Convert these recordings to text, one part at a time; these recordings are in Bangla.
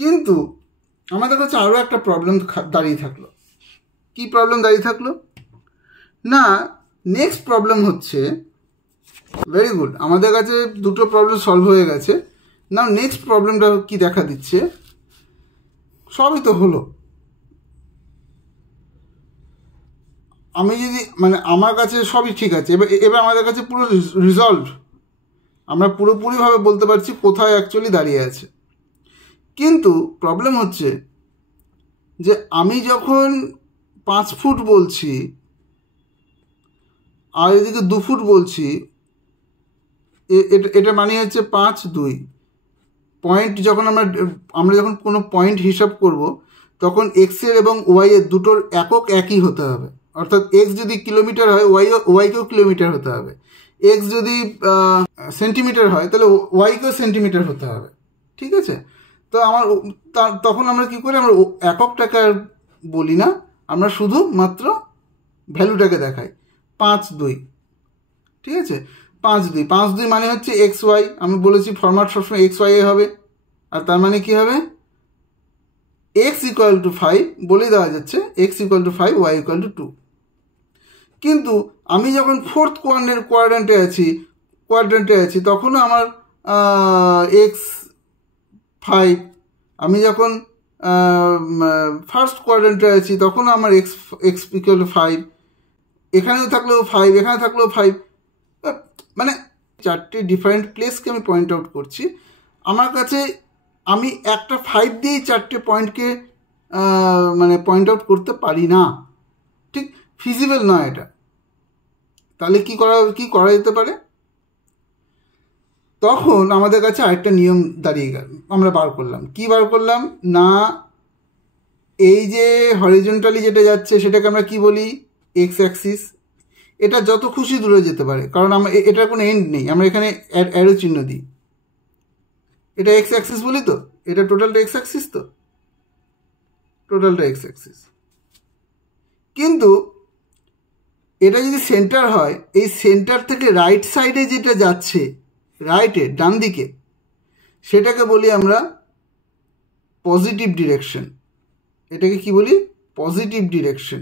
কিন্তু আমাদের কাছে আরও একটা প্রবলেম দাঁড়িয়ে থাকলো। কি প্রবলেম দাঁড়িয়ে থাকলো না, নেক্সট প্রবলেম হচ্ছে, ভেরি গুড, আমাদের কাছে দুটো প্রবলেম সলভ হয়ে গেছে। না, নেক্সট প্রবলেমটা কি দেখা দিচ্ছে, সবই তো হলো, আমি যদি মানে আমার কাছে সবই ঠিক আছে, এবার আমাদের কাছে পুরো রিজলভ, আমরা পুরোপুরিভাবে বলতে পারছি কোথায় অ্যাকচুয়ালি দাঁড়িয়ে আছে। কিন্তু প্রবলেম হচ্ছে যে আমি যখন 5 ফুট বলছি আর এদিকে 2 ফুট বলছি, এটা মানে হচ্ছে 5, 2 পয়েন্ট। যখন আমরা যখন কোনো পয়েন্ট হিসাব করব, তখন এক্সের এবং ওয়াইয়ের দুটোর একক একই হতে হবে। অর্থাৎ এক্স যদি কিলোমিটার হয়, ওয়াইকেও কিলোমিটার হতে হবে। এক্স যদি সেন্টিমিটার হয়, তাহলে ওয়াইকেও সেন্টিমিটার হতে হবে। ঠিক আছে? তো তখন আমরা কি করি, আমরা এককটাকে আর বলি না, আমরা শুধু মাত্র ভ্যালুটাকে দেখাই, 5, 2। ঠিক আছে? 5, 2 5, 2 মানে হচ্ছে এক্স ওয়াই। আমি বলেছি ফরম্যাট সবসময় এক্স ওয়াই এ হবে। আর তার মানে কি হবে, এক্স ইকুয়াল টু 5 বলেই দেওয়া যাচ্ছে, X equal to 5, Y equal to 2। কিন্তু আমি যখন ফোর্থ কোয়াড্রেন্টে আছি তখনও আমার এক্স 5। আমি যখন ফার্স্ট কোয়াড্রেন্টে আছি তখনও আমার এক্স ইকুয়াল টু 5। এখানেও থাকলেও 5, এখানে থাকলেও 5। মানে 4টে ডিফারেন্ট প্লেসকে আমি পয়েন্ট আউট করছি। আমার কাছে আমি একটা 5 দিয়েই 4টে পয়েন্টকে মানে পয়েন্ট আউট করতে পারি না, ঠিক ফিজিবল নয় এটা। তাহলে কি করা যেতে পারে, তখন আমাদের কাছে আরেকটা নিয়ম দাঁড়িয়ে গেল, আমরা বার করলাম। কি বার করলাম না, এই যে হরিজন্টালি যেটা যাচ্ছে সেটাকে আমরা কি বলি, এক্স অ্যাক্সিস। এটা যত খুশি দূরে যেতে পারে, কারণ আমরা এটার কোনো এন্ড নেই। আমরা এখানে অ্যারো চিহ্ন দিই, এটা এক্স অ্যাক্সিস বলি, তো এটা টোটালটা এক্স অ্যাক্সিস, তো টোটালটা এক্স অ্যাক্সিস। কিন্তু এটা যদি সেন্টার হয়, এই সেন্টার থেকে রাইট সাইডে যেটা যাচ্ছে, রাইটে ডান দিকে, সেটাকে বলি আমরা পজিটিভ ডিরেকশন। এটাকে কি বলি, পজিটিভ ডিরেকশন।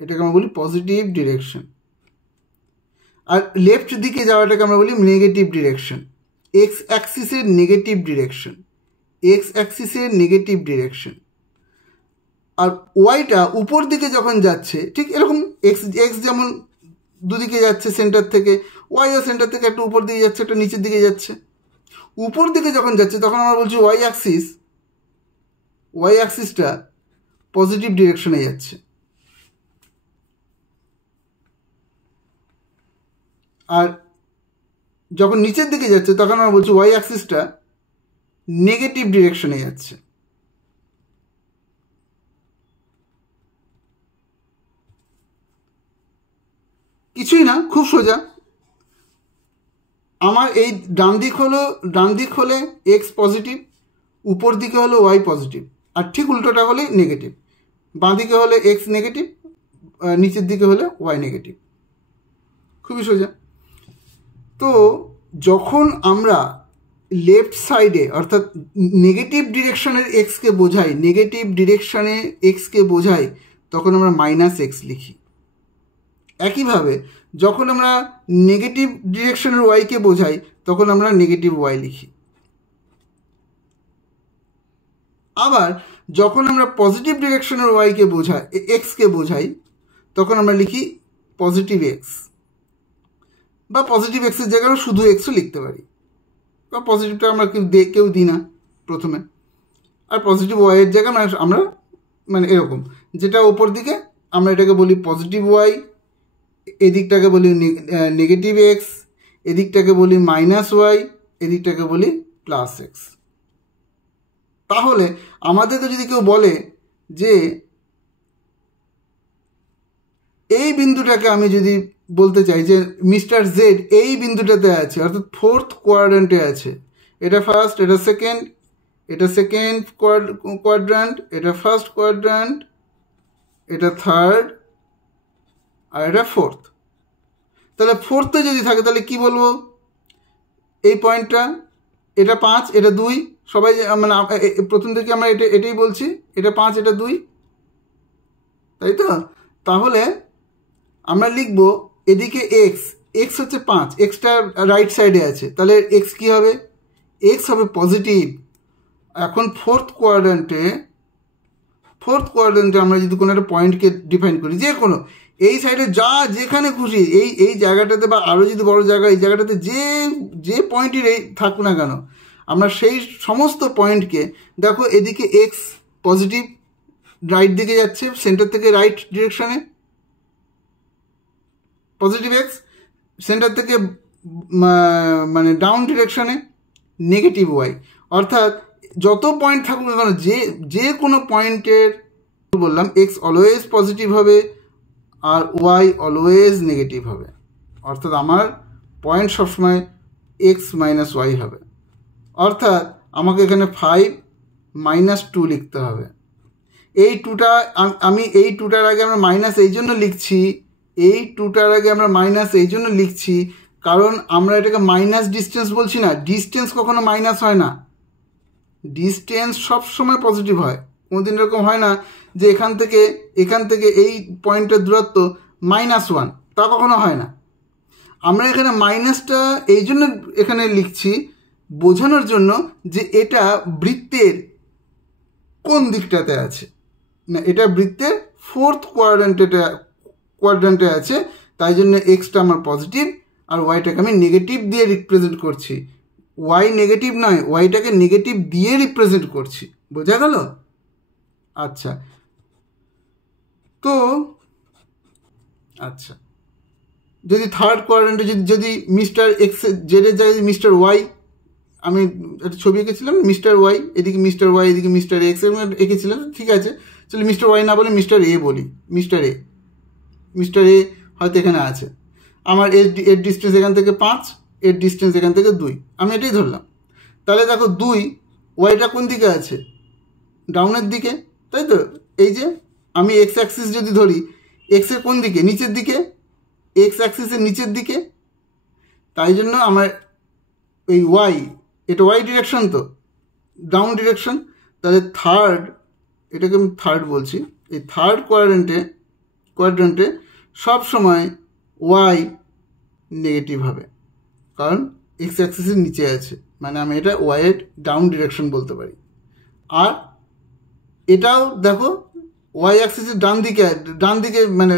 এটাকে আমরা বলি পজিটিভ ডিরেকশন। আর লেফট দিকে যাওয়াটাকে আমরা বলি নেগেটিভ ডিরেকশন। এক্স অ্যাক্সিসের নেগেটিভ ডিরেকশন, এক্স অ্যাক্সিসের নেগেটিভ ডিরেকশন। আর ওয়াইটা উপর দিকে যখন যাচ্ছে, ঠিক এরকম এক্স যেমন দুদিকে যাচ্ছে সেন্টার থেকে, ওয়াইও সেন্টার থেকে একটা উপর দিকে যাচ্ছে, একটা নিচের দিকে যাচ্ছে। উপর দিকে যখন যাচ্ছে তখন আমরা বলছি ওয়াই অ্যাক্সিসটা পজিটিভ ডিরেকশনে যাচ্ছে। আর যখন নিচের দিকে যাচ্ছে তখন আমরা বলছি ওয়াই অ্যাক্সিসটা নেগেটিভ ডিরেকশনে যাচ্ছে। কিছুই না, খুব সোজা। আমার এই ডান দিক হলে এক্স পজিটিভ, উপর দিকে হলো ওয়াই পজিটিভ, আর ঠিক উল্টোটা হলে নেগেটিভ। বাঁ দিকে হলে এক্স নেগেটিভ, নিচের দিকে হলে ওয়াই নেগেটিভ। খুবই সোজা। তো যখন আমরা লেফট সাইডে অর্থাৎ নেগেটিভ ডিরেকশনের এক্সকে বোঝাই, তখন আমরা মাইনাস এক্স লিখি। একইভাবে যখন আমরা নেগেটিভ ডিরেকশনের ওয়াইকে বোঝাই, তখন আমরা নেগেটিভ ওয়াই লিখি। আবার যখন আমরা পজিটিভ ডিরেকশনের এক্সকে বোঝাই, তখন আমরা লিখি পজিটিভ এক্স, বা পজিটিভ এক্সের জায়গায় আমরা শুধু এক্সও লিখতে পারি, বা পজিটিভটা আমরা কেউ দিই না প্রথমে। আর পজিটিভ ওয়াইয়ের জায়গায় আমরা মানে এরকম, যেটা ওপর দিকে আমরা এটাকে বলি পজিটিভ ওয়াই, এদিকটাকে বলি নেগেটিভ এক্স, এদিকটাকে বলি মাইনাস ওয়াই, এদিকটাকে বলি প্লাস এক্স। তাহলে আমাদেরকে যদি কেউ বলে যে এই বিন্দুটাকে আমি যদি বলতে চাই যে মিস্টার জেড এই বিন্দুটাতে আছে, অর্থাৎ ফোর্থ কোয়াড্রেন্টে আছে, এটা ফার্স্ট, এটা সেকেন্ড কোয়াড্রেন্ট, এটা ফার্স্ট কোয়াড্রেন্ট, এটা থার্ড, আর এটা ফোর্থ। তাহলে ফোর্থে যদি থাকে তাহলে কি বলবো, এই পয়েন্টটা, এটা 5, এটা 2, সবাই মানে প্রথম থেকে আমরা এটাই বলছি, এটা 5 এটা 2, তাই তো? তাহলে আমরা লিখব এদিকে এক্স হচ্ছে 5, এক্সটা রাইট সাইডে আছে, তাহলে এক্স কী হবে? এক্স হবে পজিটিভ। এখন ফোর্থ কোয়াড্র্যান্টে আমরা যদি কোনো একটা পয়েন্টকে ডিফাইন করি, যে কোনো এই সাইডে যেখানে খুশি এই জায়গাটাতে, বা আরও যদি বড় জায়গা, এই জায়গাটাতে যে পয়েন্টই থাকুক না কেন, আমরা সেই সমস্ত পয়েন্টকে দেখো, এদিকে এক্স পজিটিভ, রাইট দিকে যাচ্ছে, সেন্টার থেকে রাইট ডিরেকশানে পজিটিভ এক্স, সেন্টার থেকে মানে ডাউন ডিরেকশানে নেগেটিভ ওয়াই। অর্থাৎ যত পয়েন্ট থাকুক না কেন, যে কোনো পয়েন্টের বললাম এক্স অলওয়েজ পজিটিভ হবে আর ওয়াই অলওয়েজ নেগেটিভ হবে। অর্থাৎ আমার পয়েন্ট সবসময় এক্স মাইনাস ওয়াই হবে। অর্থাৎ আমাকে এখানে 5 - 2 লিখতে হবে। এই 2টা আমি এই 2টার আগে আমরা মাইনাস এই জন্য লিখছি, কারণ আমরা এটাকে মাইনাস ডিস্টেন্স বলছি না। ডিস্টেন্স কখনো মাইনাস হয় না, ডিস্টেন্স সবসময় পজিটিভ হয়। কোনোদিন এরকম হয় না যে এখান থেকে এই পয়েন্টের দূরত্ব -1, তা কখনো হয় না। আমরা এখানে মাইনাসটা এই জন্য এখানে লিখছি, বোঝানোর জন্য যে এটা বৃত্তের কোন দিকটাতে আছে। না, এটা বৃত্তের ফোর্থ কোয়াড্র্যান্টে আছে, তাই জন্য এক্সটা আমার পজিটিভ আর ওয়াইটাকে আমি নেগেটিভ দিয়ে রিপ্রেজেন্ট করছি। ওয়াই নেগেটিভ নয়, ওয়াইটাকে নেগেটিভ দিয়ে রিপ্রেজেন্ট করছি। বোঝা গেল? আচ্ছা, তো আচ্ছা, যদি থার্ড কোয়াড্র্যান্টে যদি মিস্টার এক্স জেডের জায়গায় মিস্টার ওয়াই, আমি একটা ছবি এঁকেছিলাম, মিস্টার ওয়াই এদিকে মিস্টার ওয়াই, এদিকে মিস্টার এক্স এঁকেছিলাম, ঠিক আছে। চলো মিস্টার ওয়াই না বলে মিস্টার এ বলি। মিস্টার এ হয়তো এখানে আছে। আমার এর ডিস্টেন্স এখান থেকে 5, এর ডিস্টেন্স এখান থেকে 2, আমি এটাই ধরলাম। তাহলে দেখো 2, ওয়াইটা কোন দিকে আছে? ডাউনের দিকে, তাই তো? এই যে আমি এক্স অ্যাক্সিস যদি ধরি, এক্সের কোন দিকে? নিচের দিকে, এক্স অ্যাক্সিসের নিচের দিকে। তাই জন্য আমার এই ওয়াই, এটা ওয়াই ডিরেকশন, তো ডাউন ডিরেকশন। তাহলে এটাকে আমি থার্ড বলছি, এই থার্ড কোয়াড্র্যান্টে সব সময় ওয়াই নেগেটিভ হবে, কারণ এক্স অ্যাক্সিসের নিচে আছে, মানে আমি এটা ওয়াইয়ের ডাউন ডিরেকশন বলতে পারি। আর এটাও দেখো ওয়াই অ্যাক্সিসের ডান দিকে মানে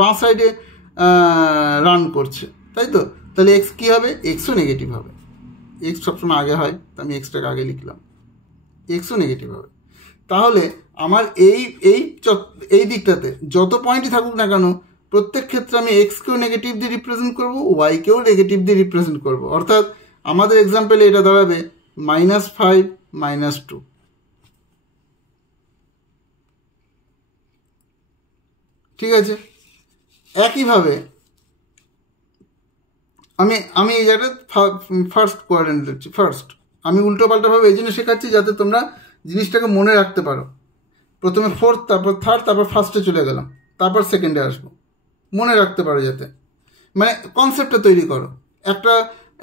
বাঁ সাইডে রান করছে, তাই তো? তাহলে এক্স কী হবে? এক্সও নেগেটিভ হবে। এক্স সবসময় আগে হয়, তো আমি এক্সটাকে আগে লিখলাম, এক্সও নেগেটিভ হবে। তাহলে আমার এই দিকটাতে যত পয়েন্টই থাকুক না কেন, প্রত্যেক ক্ষেত্রে আমি এক্সকেও নেগেটিভ দিয়ে রিপ্রেজেন্ট করবো, ওয়াইকেও নেগেটিভ দিয়ে রিপ্রেজেন্ট করবো। অর্থাৎ আমাদের এক্সাম্পলে এটা দাঁড়াবে -5 - 2। ঠিক আছে? একইভাবে আমি এই জায়গাটা ফার্স্ট কোয়াড্র্যান্ট দিচ্ছি। আমি উল্টোপাল্টাভাবে এই জন্য শেখাচ্ছি যাতে তোমরা জিনিসটাকে মনে রাখতে পারো। প্রথমে ফোর্থ, তারপর থার্ড, তারপর ফার্স্টে চলে গেলাম, তারপর সেকেন্ডে আসবো। মনে রাখতে পারো যাতে, মানে কনসেপ্টটা তৈরি করো।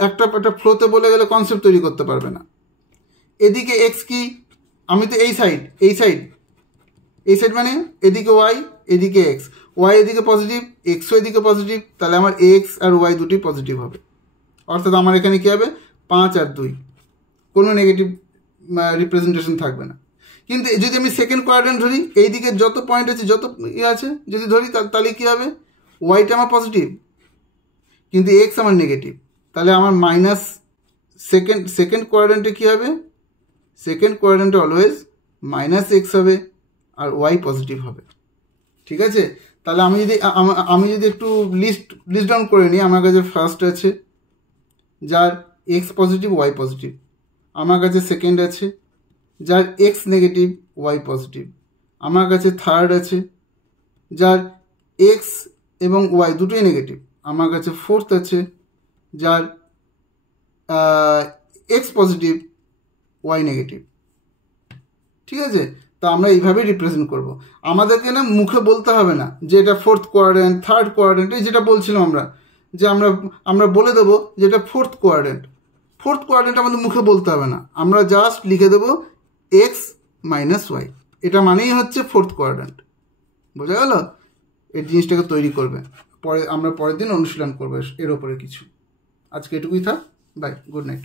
একটা ফ্লোতে বলে গেলে কনসেপ্ট তৈরি করতে পারবে না। এদিকে এক্স কি? আমি তো এই সাইড মানে এদিকে ওয়াই, এদিকে এক্স। ওয়াই এদিকে পজিটিভ, এক্সও এদিকে পজিটিভ, তাহলে আমার এক্স আর ওয়াই দুটি পজিটিভ হবে। অর্থাৎ আমার এখানে কী হবে? 5 আর 2, কোনো নেগেটিভ রিপ্রেজেন্টেশন থাকবে না। কিন্তু যদি আমি সেকেন্ড কোয়াড্র্যান্ট ধরি, এই দিকে যত পয়েন্ট আছে, যত আছে যদি ধরি, তাহলে কী হবে? ওয়াইটা আমার পজিটিভ, কিন্তু এক্স আমার নেগেটিভ। তাহলে আমার মাইনাস সেকেন্ড কোয়াড্র্যান্টে কী হবে? সেকেন্ড কোয়াড্র্যান্টে অলওয়েজ -x হবে আর ওয়াই পজিটিভ হবে। ঠিক আছে? তাহলে আমি যদি একটু লিস্ট ডাউন করে নিই, আমার কাছে ফার্স্ট আছে যার এক্স পজিটিভ ওয়াই পজিটিভ, আমার কাছে সেকেন্ড আছে যার এক্স নেগেটিভ ওয়াই পজিটিভ, আমার কাছে থার্ড আছে যার এক্স এবং ওয়াই দুটোই নেগেটিভ, আমার কাছে ফোর্থ আছে যার এক্স পজিটিভ ওয়াই নেগেটিভ। ঠিক আছে? তা আমরা এইভাবেই রিপ্রেজেন্ট করব। আমাদেরকে না মুখে বলতে হবে না যে এটা ফোর্থ কোয়াড্র্যান্ট, থার্ড কোয়াড্র্যান্ট, এই যেটা বলছিলাম আমরা, যে আমরা বলে দেবো যে এটা ফোর্থ কোয়াড্র্যান্ট। ফোর্থ কোয়াড্রেন্ট আমাদের মুখে বলতে হবে না, আমরা জাস্ট লিখে দেবো এক্স মাইনাস ওয়াই, এটা মানেই হচ্ছে ফোর্থ কোয়াড্রেন্ট। বোঝা গেল? এই জিনিসটাকে তৈরি করবে, আমরা পরের দিন অনুশীলন করবো এর ওপরে কিছু। আজকে এটুকুই থাক, বাই, গুড নাইট।